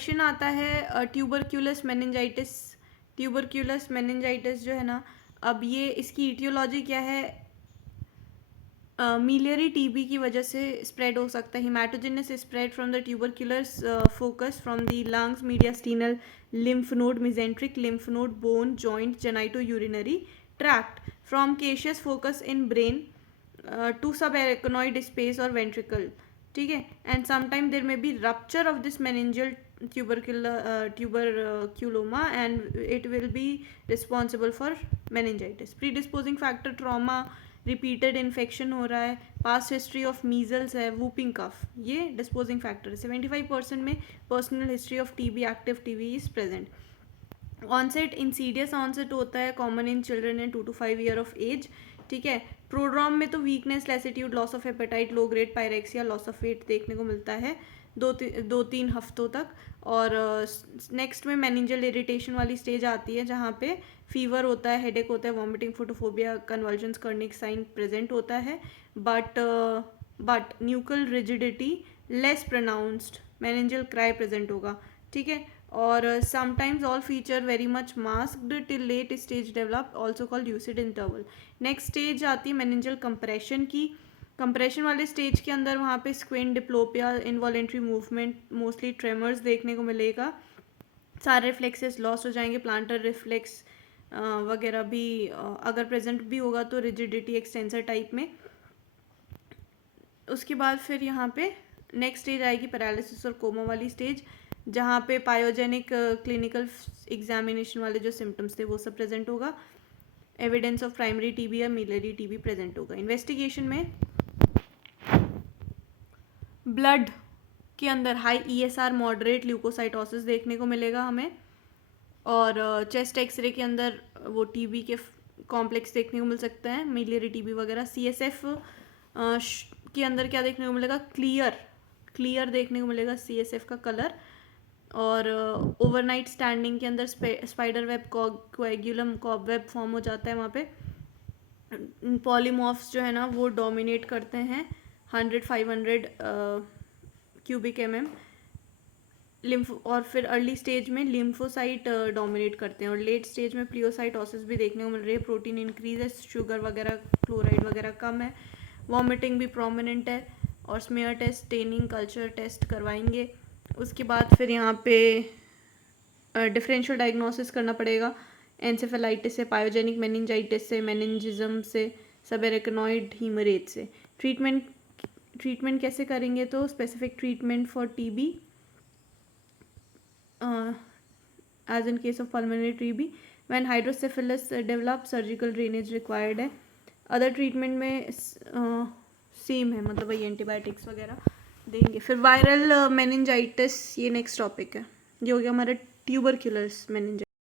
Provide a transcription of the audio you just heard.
Question आता है ट्यूबरक्यूलस meningitis. ट्यूबरक्यूलस meningitis जो है ना, अब ये इसकी इटियोलॉजी क्या है? मिलियरी टीबी की वजह से स्प्रेड हो सकता है। Haematogenous spread from the tuberculous focus from the lungs, mediastinal, lymph node, mesenteric lymph node, bone, joint, genitourinary tract, from caseous focus in brain to subarachnoid space or ventricle. ठीक है, and sometimes there may be rupture of this meningeal tuberculoma and it will be responsible for meningitis. Predisposing factor trauma, repeated infection हो रहा है, past history of measles है, whooping cough, ये disposing factor है। 75% में personal history of TB, active TB is present. Onset insidious onset होता है, common in children in 2 to 5 year of age. ठीक है, प्रोड्रॉम में तो weakness, lassitude, loss of appetite, low grade pyrexia, loss of weight देखने को मिलता है 2-3 हफ्तों तक। और नेक्स्ट में मेनिंजल इरिटेशन वाली स्टेज आती है जहाँ पे फीवर होता है, हेडेक होता है, वॉमिटिंग, फोटोफोबिया, कन्वर्जन्स करने का साइन प्रेजेंट होता है, but nuchal rigidity less pronounced, meningeal cry present होगा। ठीक है, और sometimes all feature very much masked till late stage develop, also called lucid interval. Next stage आती है मेनिंजल कंप्रेशन की। कंप्रेशन वाले स्टेज के अंदर वहाँ पे squint, diplopia, involuntary movement, mostly tremors देखने को मिलेगा, सारे रिफ्लेक्सेस लॉस हो जाएंगे, प्लांटर रिफ्लेक्स वगैरह भी अगर प्रेजेंट भी होगा तो रिजिडिटी एक्सटेंसर टाइप में। उसके बाद फिर यहाँ पे नेक्स्ट स्टेज आएगी पैरालिसिस और कोमा वाली स्टेज, जहाँ पे पायोजेनिक क्लिनिकल एग्जामिनेशन वाले जो सिम्टम्स थे वो सब प्रेजेंट होगा, एविडेंस ऑफ प्राइमरी टीबी या मिलियरी टीबी प्रेजेंट होगा। इन्वेस्टिगेशन में ब्लड के अंदर हाई ESR, मॉडरेट ल्यूकोसाइटोसिस देखने को मिलेगा हमें, और चेस्ट एक्सरे के अंदर वो टीबी के कॉम्प्लेक्स देखने को मिल सकते हैं, मिलियरी टीबी वगैरह। CSF के अंदर क्या देखने को मिलेगा? क्लियर देखने को मिलेगा CSF का कलर। और ओवरनाइट स्टैंडिंग के अंदर spider web, coagulum, cobweb form हो जाता है वहाँ पे। पॉलीमॉर्फ्स जो है ना वो डोमिनेट करते हैं 100-500 क्यूबिक mm लिम्फ, और फिर अर्ली स्टेज में लिम्फोसाइट डोमिनेट करते हैं, और लेट स्टेज में प्लियोसाइटोसिस भी देखने को मिल रही है, प्रोटीन इंक्रीज है, शुगर वगैरह, क्लोराइड वगैरह कम है, वॉमिटिंग भी प्रोमिनेंट है, और smear test, staining, culture test करवाएंगे। उसके बाद फिर यहाँ पे डिफरेंशियल डायग्नोसिस करना पड़ेगा, एंसेफेलाइटिस से, पायोजेनिक मेनिंजाइटिस से, मेनिंजिज्म से, सबएरेक्नॉइड हीमरेज से। ट्रीटमेंट कैसे करेंगे? तो specific treatment for TB as in case of pulmonary TB, when hydrocephalus develop, surgical drainage required है। अदर ट्रीटमेंट में सेम है, मतलब वही एंटीबायोटिक्स वगैरह देंगे। फिर वायरल मेनिंजाइटिस, ये नेक्स्ट टॉपिक है, ये हो गया हमारा ट्यूबरक्यूलस मेनिंजाइटिस।